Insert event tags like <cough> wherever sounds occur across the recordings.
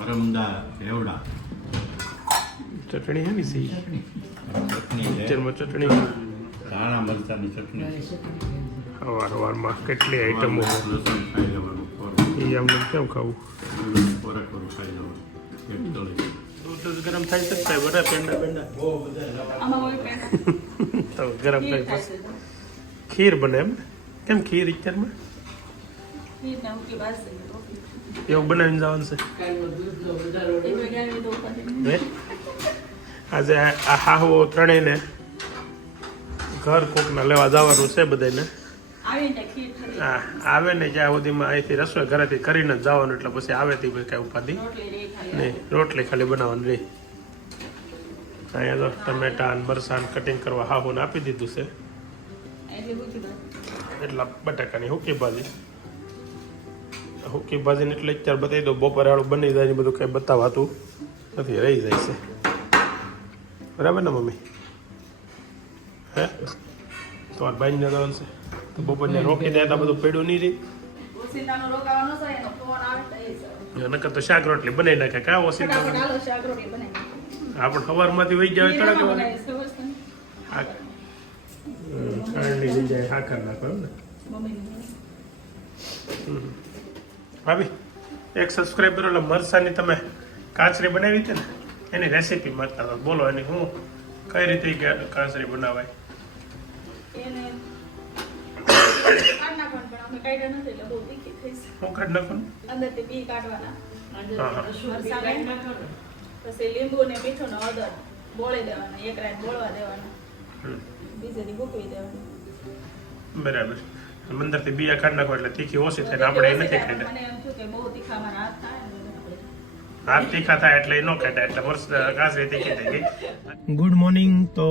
કરમદા રેવડા ચટણી હે ને સી ચટણી છે? ચટણી ધાણા મરચાની ચટણી શેકીને ખાઈ કેટલી આઈટમો એ અમને કેમ ખાવું? ગરમ થાય શકતા હોય બધા પેંડા પેંડા. આમાં હોય પેંડા? <laughs> તો ગરમ ખીર થાય તો. ખીર બને એમ? કેમ ખીર અત્યારમાં ખીરના હુકી બાજશે ને રોટલી. એવું બનાવીને જવાનું છે આજે આ હાહુઓ ત્રણેયને ઘર કોકના લેવા જવાનું છે બધાને. હા આવે ને જ્યાં સુધીમાં અહીંથી રસોઈ ઘરેથી કરીને જ જવાનું એટલે પછી આવે તે ભાઈ કાંઈ ઉપાધિ. નહીં રોટલી ખાલી બનાવવાની રહી અહીંયા તો ટમેટા અને મરસાન કટિંગ કરવા હાહુને આપી દીધું છે. એટલા બટાકાની હુકી ભાજી હુકી ભાજીને એટલે અત્યારે બતાવી દો બપોરે વાળું બની જાય ને બધું કંઈ બતાવાતું નથી રહી જાય છે. બરાબર ને મમ્મી? હે? તમારા ભાઈને જવાનું છે? તો બપોરને રોકી દે તો બધું પડ્યું નહીં રહી તો. નકર તો શાક રોટલી બનાવી નાખે. કાં ઓછી ફટાફટ હાલો શાક રોટલી બનાવી. આપણે સવારમાંથી વહી જાય તડકે ખાંડની જગ્યાએ હાકર નાખો એમ ને. ભાભી એક સબસ્ક્રાઈબર ઓલા મરસાની તમે કાચરી બનાવી હતી ને એની રેસીપી મળતા હતા બોલો એની હું કઈ રીતે કાચરી બનાવાય? હું કાઢ નાખું અંદરથી બી કાઢવાના. પછી લીંબુ ને મીઠું ને બોળી દેવાના એક રાત બોળવા દેવાના. હમ, બીજે દી મૂકવી બરાબર. મંદિરથી બીજા કાઢ નાખો એટલે તીખી ઓછી થાય આપણે એ નથી ખાતા મને એમ થયું કે બહુ તીખા મારા હાથ એટલે તીખા થાય એટલે એ ન ખાતા એટલે મરસ કાચરી તીખી થઈ ગઈ. Good morning. તો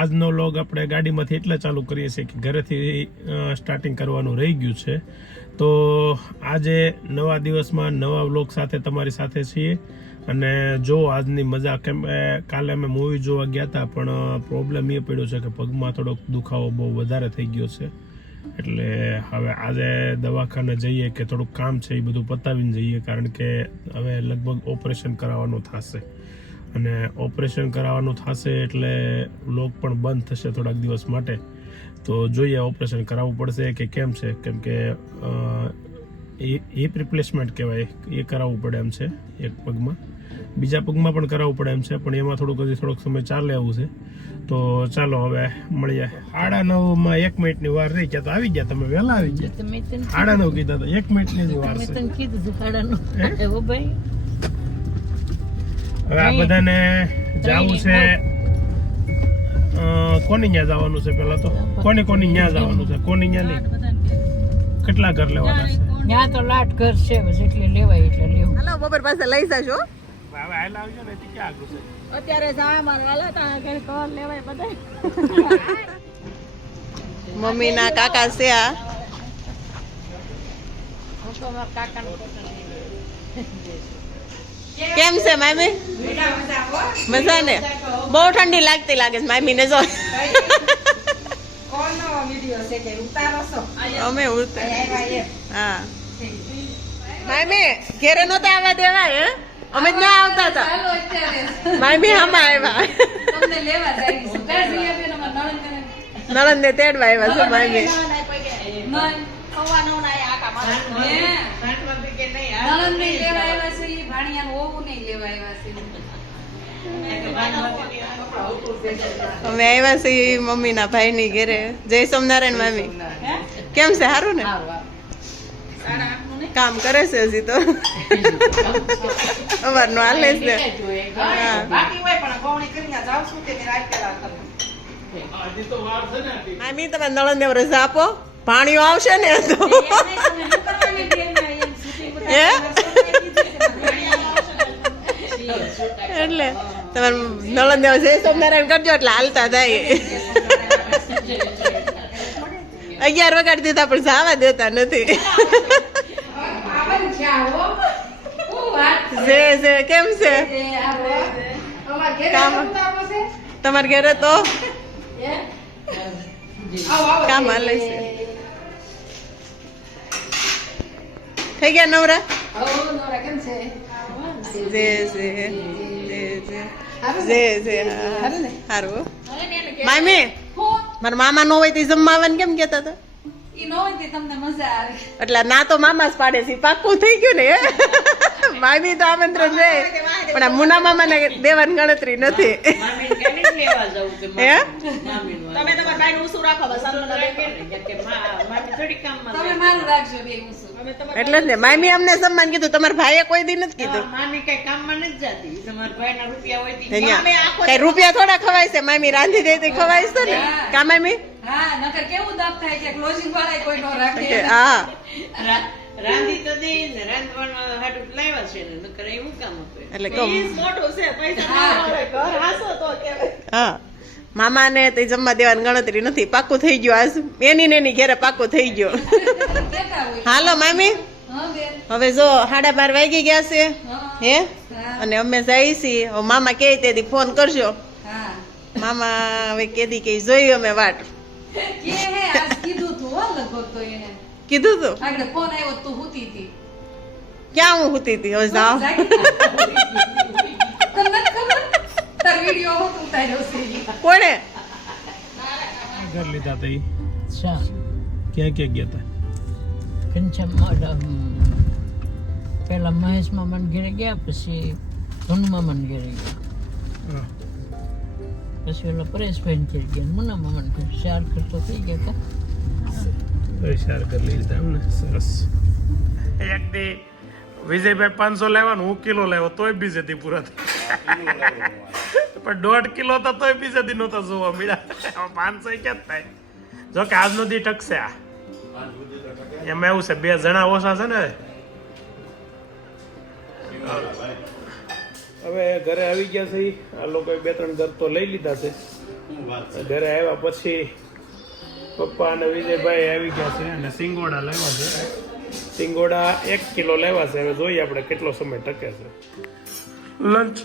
આજનો લોગ આપણે ગાડીમાંથી એટલે ચાલુ કરીએ છીએ કે ઘરેથી સ્ટાર્ટિંગ કરવાનું રહી ગયું છે. તો આજે નવા દિવસમાં નવા વ્લોગ સાથે તમારી સાથે છીએ. અને જો આજની મજા કેમ કાલે અમે મૂવી જોવા ગયા હતા પણ પ્રોબ્લેમ એ પડ્યો છે કે પગમાં થોડોક દુખાવો બહુ વધારે થઈ ગયો છે. એટલે હવે આજે દવાખાને જઈએ કે થોડુંક કામ છે એ બધું પતાવીને જઈએ, કારણ કે હવે લગભગ ઓપરેશન કરાવવાનું થશે. અને ઓપરેશન કરાવવાનું થશે એટલે લોક પણ બંધ થશે થોડાક દિવસ માટે. તો જોઈએ ઓપરેશન કરાવવું પડશે કે કેમ છે? કેમ કે એ હિપ રિપ્લેસમેન્ટ કહેવાય. એ કરાવવું પડે એમ છે એક પગમાં. બીજા પગમાં પણ કરાવવું પડે એમ છે પણ એમાં થોડુંક હજી થોડોક સમય ચાલે એવું છે. તો ચાલો હવે મળીએ. સાડા નવમાં એક મિનિટની વાર રહી ગયા તો આવી ગયા તમે વહેલા આવી ગયા. આડા સાડા નવ કીધા તો એક મિનિટની જ વાર છે. હવે આ બધાને જવું છે. કોની ન્યા જવાનું છે પેલા તો? કોની કોની ન્યા જવાનું છે? કોની ન્યા નહીં કેટલા ઘર લેવાના છે? ત્યાં તો લાટ ઘર છે બસ એટલે લેવાય એટલે લેવું. હાલો બપોર પાસે લઈ જજો. હવે હાલ આવજો ને ક્યાં આગળ અત્યારે જા મારે હાલા તા ઘરે કવર લેવાય બધા. મમ્મી ના કાકા છે આ. કેમ છે મામી? મજા ને બહુ ઠંડી લાગતી લાગે છે મામી ને જો અમે ઉતર હા. મામી ઘેરે નહોતા આવવા દેવા હે? અમે જ ના આવતા હતા. માયમી આમાં આવ્યા. નણંદ ને તેડવા આવ્યા છે મામી. અમે આવ્યા છીએ મમ્મીના ભાઈની ઘેરે. જય સોમનારાયણ મમ્મી કેમ છે? સારું ને? કામ કરે છે હજી તો. અમારનું હાલે છે. મામી તમે નળન ને રજા આપો. પાણીઓ આવશે ને તો. એટલે. તમારે નળન દેવ જય સોમનારાયણ કરજો એટલે હાલતા થાય અગિયાર વગાડી દીધા પણ જવા દેતા નથી. જે જે કેમ છે તમારે ઘરે તો? કામ હાલે છે. થઈ ગયા નવરા? જે જે જે જે જે જે સારું મામી મારા મામા નો હોય તો જમવા કેમ કેતા હતા? ઈ ન હોય તે તમને મજા આવે. એટલે ના તો મામા જ પાડે છે પાક્કું થઈ ગયું ને <laughs> મામી તો આમંત્રણ છે પણ આ મુના મામા ને દેવાની ગણતરી નથી. હે? તમે તમારા ભાઈને ઊંચું રાખો બસ આટલું રાખો. કે મા- મામી થોડી કામમાં તમે લાગે. મારું રાખજો બે ઊંચું અમે તમારા એટલે જ ને મામી અમને સન્માન કીધું તમારા ભાઈએ કોઈ દી નથી કીધું. મામી કઈ કામમાં નથી જાતી. તમારા ભાઈના રૂપિયા હોય તી. અહીંયા કઈ રૂપિયા થોડા ખવાય છે મામી રાંધી દે તો ખવાય છે ને? કા મામી? હા નકર કેવું દાબ થાય કે ક્લોઝિંગ વાળા કોઈ નો રાખે. હા. રાંધી તો દે ને રાંધવાનું હાટું લાવ્યા છે ને નકર એ હું કામ હતું એટલે કહું. ઈ છે પૈસા ઘર હાસો તો કહેવાય. હા. મામાને તે જમવા દેવાની ગણતરી નથી પાકું થઈ ગયું આજ. એની ને એની ઘેરે પાકું થઈ ગયો. હાલો મામી. હવે જો સાડા બાર વાગી ગયા છે હે. અને અમે જઈ છીએ. હવે મામા કે તેથી ફોન કરજો. મામા હવે કેદી કે જોયું અમે વાટ. કે હે આજ કીધું તો લગભગ તો એને. કીધું તું? આગળ ફોન આવ્યો તું હુતી હતી. ક્યાં હું હુતી હતી? હવે જાઓ. જાગી. તમને નથી ખબર? તાર વિડિયો હોત ઉતાર્યો છે કોણે? ઘર લીધા તઈ શા ક્યાં ક્યાં ગયા હતા ઘનશ્યામ પેલા મહેશ મામાને ઘેરે ગયા પછી ધન મામાને ઘેરે ગયા. પછી ઓલા પરેશભાઈ ઘેર ગયા. મુના મામાને ઘેર. ચાર ખર્ચો થઈ ગયા તા. તો ચાર કરી લીધા એમ સરસ. એક દી વિજયભાઈ પાંચસો લેવાનું, હું કિલો લેવો, તોય બીજેથી પૂરા પણ દોઢ કિલો તો તોય બીજેથી નહોતા જોવા મળ્યા. પાંચસો ક્યાં થાય? જો કે આજનો દી ટકશે આ. એમાં એવું છે, બે જણા ઓછા છે ને. હવે ઘરે આવી ગયા છે આ લોકોએ બે ત્રણ ઘર તો લઈ લીધા છે. ઘરે આવ્યા પછી પપ્પા અને વિજયભાઈ આવી ગયા છે અને સિંગોડા લેવા છે. સિંગોડા એક કિલો લેવા છે. હવે જોઈએ આપણે કેટલો સમય ટકે છે. લંચ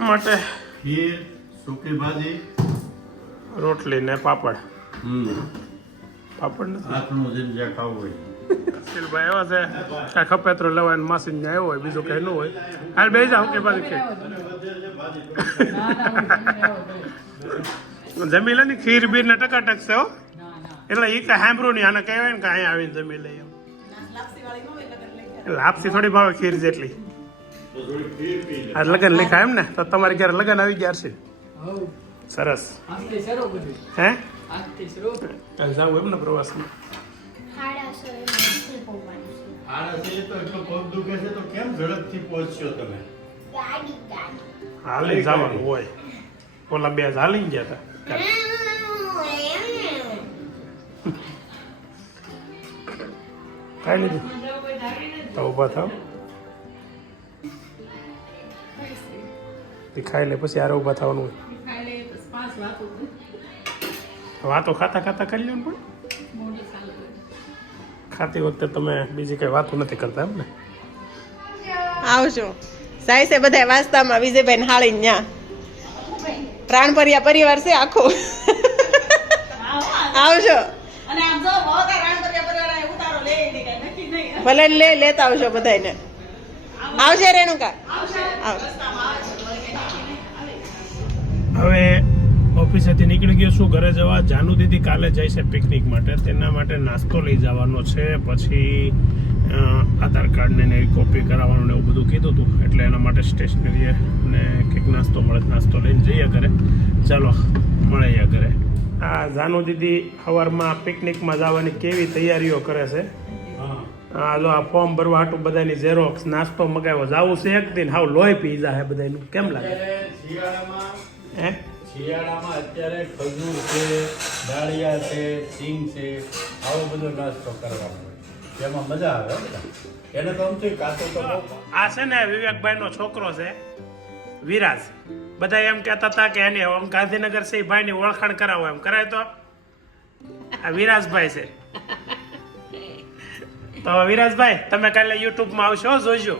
માટે ખીર સૂકી ભાજી. રોટલી ને પાપડ. હમ. પાપડ નથી. જ્યાં ખાવું હોય. શીલભાઈ એવા છે. કાંઈ ખપેતરો લેવા ને માસી ને આવ્યો હોય બીજું કઈ ન હોય. હાલ બે જાઓ કે બાજુ ખીર જમી લે ને ખીર બીર ને ટકા ટકશે હો. એટલે એ કઈ સાંભળ્યું નહીં. આને કહેવાય ને કે અહીંયા આવીને જમી લઈએ એમ. લાપસી થોડી ભાવે ખીર જેટલી. આ લગન લીખા એમ ને? તો તમારે ક્યારે લગન આવી ગયા છે? સરસ. હે? જાવું એમ ને પ્રવાસમાં? હાલી જવાનું હોય. ઓલા બે હાલી ગયા હતા. ખાઈ લીધું? તો ઊભા થાવ. તે ખાઈ લે પછી આરે ઊભા થવાનું હોય. વાતો ખાતા ખાતા કરી લો ને પણ. ખાતી વખતે તમે બીજી કઈ વાતો નથી કરતા એમ ને? આવજો. છે બધા વાસ્તામાં વિજયભાઈ ને હાળી ન્યા. પ્રાણપરિયા પરિવાર છે આખો. આવજો. અને આમ જો વહુતા રાણપરિયા પરિવારના ઉતારો લે એની કાંઈ નક્કી નહીં. ભલે લે, લેતા આવજો બધાને આવજે રેણુકા. હવે ઓફિસેથી નીકળી ગયો છું, ઘરે જવા. જાનુ દીદી કાલે જાય છે પિકનિક માટે. તેના માટે નાસ્તો લઈ જવાનો છે. પછી આધાર કાર્ડને એવી કોપી કરાવવાનું ને એવું બધું કીધું હતું એટલે એના માટે સ્ટેશનરીએ ને કંઈક નાસ્તો મળે નાસ્તો લઈને જઈએ ઘરે. ચાલો, મળીએ ઘરે. આ જાનુ દીદી સવારમાં પિકનિકમાં જવાની કેવી તૈયારીઓ કરે છે? જો આ ફોર્મ ભરવા હાટું બધાની ઝેરોક્સ નાસ્તો મગાવ્યો. જાવું છે એક દિન. હાવ લોહી પી જાય બધાનું કેમ લાગે? હે? શિયાળામાં અત્યારે ખજૂર છે દાળિયા છે સિંગ છે આવો બધો નાસ્તો કરવાનો તેમાં મજા આવે એને તો આમ કાતો તો આ છે ને વિવેકભાઈનો છોકરો છે વિરાજ. બધા એમ કહેતા હતા કે એને આમ ગાંધીનગર છે ભાઈની ઓળખાણ કરાવો એમ. કરાય તો? આ વિરાજભાઈ છે. તો વિરાજભાઈ તમે કાલે યુટ્યુબમાં આવશો જોજો.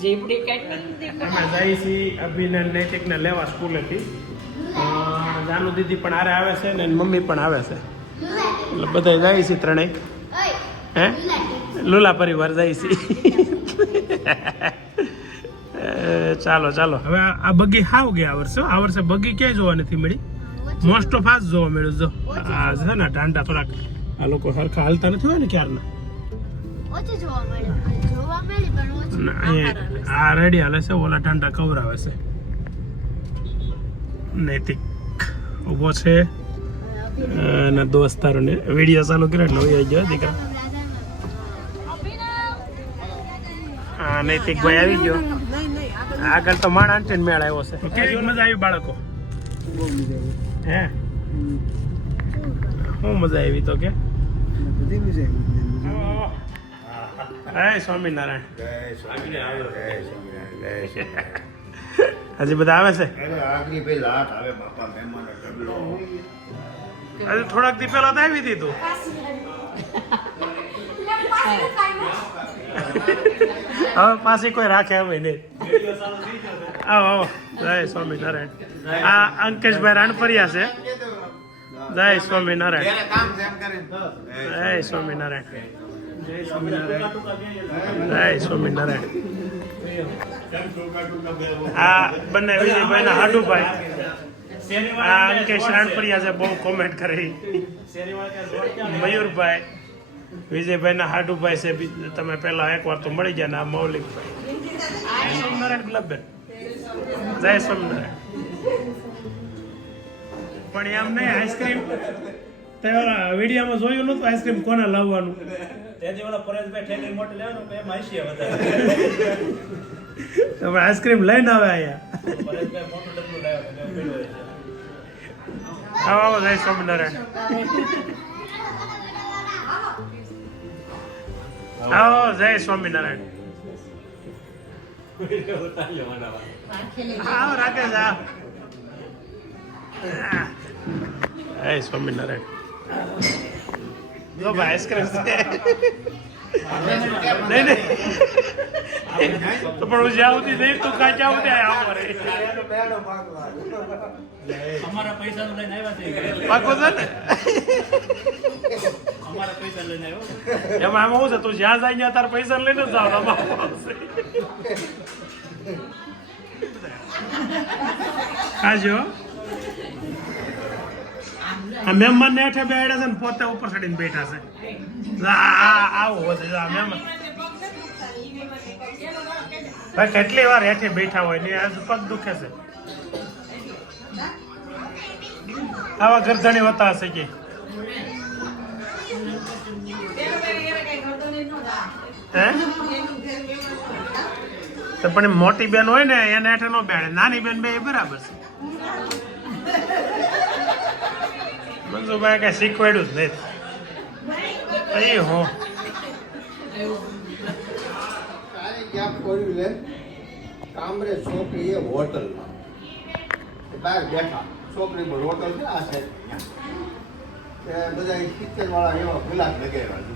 જીબડી કાઢી અમે જઈએ છીએ અભિનય નૈતિકને લેવા સ્કૂલેથી જાનુ દીદી પણ હારે આવે છે ને એની મમ્મી પણ આવે છે. એટલે બધા જાય છે ત્રણેય. હે? લુલા પરિવાર જાય છે ચાલો ચાલો. હવે આ બગી હાવ ગયા આ વર્ષે હો. આ વર્ષે બગી ક્યાંય જોવા નથી મળી? મોસ્ટ ઓફ આ જોવા મળ્યું જો આ છે ને ટાંટા થોડાક આ લોકો સરખા હાલતા નથી હોય ને ક્યારના? આ રેડી હાલે છે ઓલા ટાંટા કવરાવે છે. નૈતિક ઊભો છે. અને દોસ્તારોને વીડિયો ચાલુ કર્યો એટલે આવી ગયો દીકરા. હા નૈતિક ભાઈ આવી ગયો. આગળ તો માણ આંટી મેળ આવ્યો છે. કેવી મજા આવી બાળકો? હે? શું મજા આવી તો કે? હે સ્વામિનારાયણ. હજી બધા આવે છે? આખરી ભાઈ લાટ આવે બાપા મહેમાનો ઢગલો. હજી થોડાક દી પહેલા તો આવી દીધું. હવે પાછી કોઈ રાખે હવે નહીં. આવો આવો. જય સ્વામિનારાયણ. આ અંકેશભાઈ રાણપરિયા છે. જય સ્વામિનારાયણ. જય સ્વામિનારાયણ. જય સ્વામિનારાયણ. આ બંને વિજયભાઈ ના હાડુભાઈ. આ અંકેશ રાણપરિયા છે, બહુ કોમેન્ટ કરી મયુરભાઈ વિજયભાઈ ના હાડુભાઈ છે તમે પહેલા એકવાર તો મળી ગયા ને આ મૌલિકભાઈ. જય સ્વામિનારાયણ, ગુલાબબેન. જય સ્વામિનારાયણ. પણ એમ નહીં આઈસ્ક્રીમ તે વિડીયોમાં જોયું નતું આઈસ્ક્રીમ કોને લાવવાનું? ત્યાંથી ઓલા પરેશભાઈ ઠેલી મોટી લેવાનું કે એમાં હસીએ વધારે. તમે આઈસ્ક્રીમ લઈને આવે અહીંયા. પરેશભાઈ મોટું ડબલું લાવ્યો આવો જય સ્વામિનારાયણ. આવો જય સ્વામિનારાયણ. આવો રાકેશ આવ. જય સ્વામિનારાયણ. જો આઈસ્ક્રીમ છે. નહીં નહીં. તો પણ હું જ્યાં સુધી નહીં તું જ્યાં સુધી આવો રે. અમારા પૈસા લઈને આવ્યા પાકો છે ને? અમારા પૈસા લઈને આવ્યો એમાં એમાં શું છે? તું જ્યાં જાય ત્યાં તારા પૈસા લઈને જ જાવ આમાં શું છે? આ મહેમાન ને હેઠે બેઠા છે ને પોતે ઉપર ચડીને બેઠા છે. આવું આ મહેમાન. ભાઈ, કેટલી વાર હેઠે બેઠા હોય ને આજ પગ દુખે છે. આવા ગરદણી હોતા હશે કે. તો પણ મોટી બેન હોય ને, એને હેઠે નો બેડે નાની બેન બે બરાબર છે. મંજુભાઈ કઈ શીખવાડ્યું જ નથી અહીં હો. તારે ક્યાં ખોલ્યું લે? કામરે છોકરી એ હોટલ બહાર બેઠા. છોકરી પર હોટલ છે? આ તે બધા વાળા એવા ગુલાબ લગાવ્યા છે.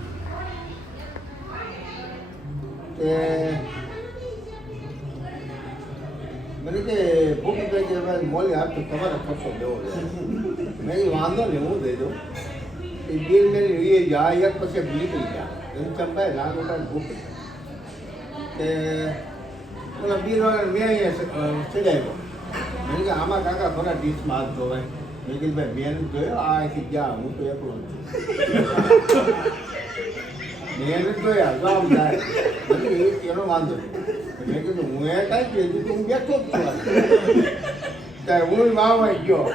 મને કે કહે કે ભાઈ મોલી આપતો તમારે ખર્ચો દેવો મેં વાંધો નહીં, હું દઈ દઉં. એ બિલ મેં એ જા એક પછી નીકળી ગયા. એમ ચંપાય નાનું કાંઈ ભૂખ કે ઓલા બિલ વાળા મેં અહીંયા ચડાવ્યો. મેં કીધું, આમાં કાકા થોડા ડીશમાં હાથ ધોવાય. મેં કીધું, ભાઈ નથી જોયો આ અહીંથી ગયા, હું તો એકલો છું. મેં જોયા ગામ જાય. એનો વાંધો નહીં. મેં કીધું હું એ કાંઈ કીધું તો હું બેઠો જ છું ત્યારે હું વાવવા ગયો.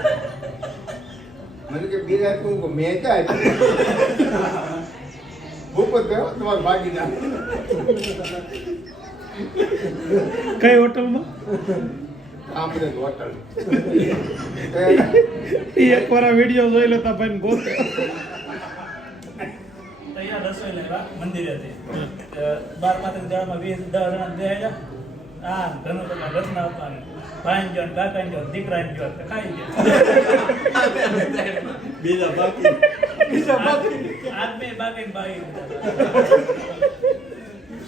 મને કે હું કહું, મેં ક્યાં આપ્યું? ભૂપ તમારે ભાગી ભાગીદાર કઈ હોટલમાં? આમરે હોટલ. એ એક વાર વીડિયો જોઈ લેતા ભાઈ ને ગોતે. તૈયાર રસોઈ લેવા મંદિરે બાર પાંત્રીસ જણામાં વીસ દસ જણા બે હા ઘણું રત્ન આપવાનું. ભાઈ જો કાકા જો દીકરા જો ખાઈ ગયો. બીજા બાકી. આજ બાકી. ને બાકી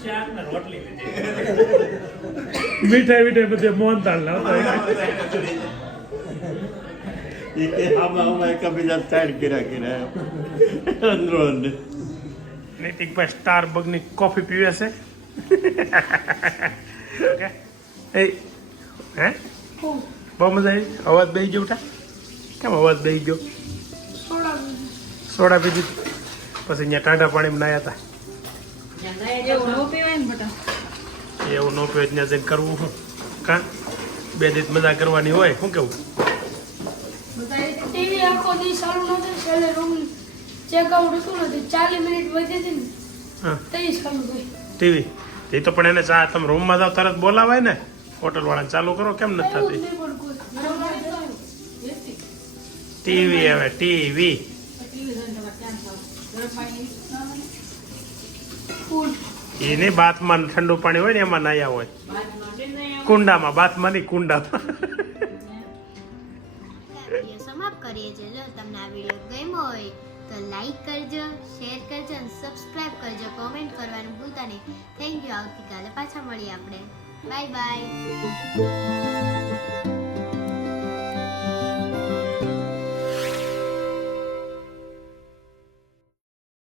શાક ને રોટલી મીઠાઈ મીઠાઈ બધે મોહનતાળ લાવતા એ કે આમાં આમાં એકબીજા સાઈડ કર્યા કર્યા. અંદરો અંદર નૈતિકભાઈ સ્ટાર બગની કોફી પીવે છે. એ, હે? બહુ મજા આવી. અવાજ દઈ ગયો ઉઠા કેમ અવાજ દઈ ગયો? સોડા પીધી પછી અહીંયા ટાંડા પાણીમાં નાયા હતા. એવું ન પીવાય બટા ત્યાં જઈને કરવું. શું કા? બે દિવસ મજા કરવાની હોય, શું કેવું? ટીવી આખો દી સારું નથી રૂમ ચેકઆઉટ હતું નથી ચાલીસ મિનિટ વધી હતી ને હા. તે સારું ગઈ ટીવી. એ તો પણ એને ચા તમે રૂમમાં જાઓ તરત બોલાવાય ને. હોટલ વાળા ચાલુ કરો કેમ નથી થતી? ટીવી હવે ટીવી. એની બાથમાં ઠંડુ પાણી હોય ને એમાં નાયા હોય. કુંડામાં બાથમાં નહીં કુંડામાં. સમાપ્ત કરીએ છીએ. જો તમને આ વીડિયો ગમ્યો હોય તો લાઈક કરજો શેર કરજો અને સબસ્ક્રાઈબ કરજો. કોમેન્ટ કરવાનું ભૂલતા નહીં. થેન્ક યુ આવતીકાલે પાછા મળીએ આપણે. Bye bye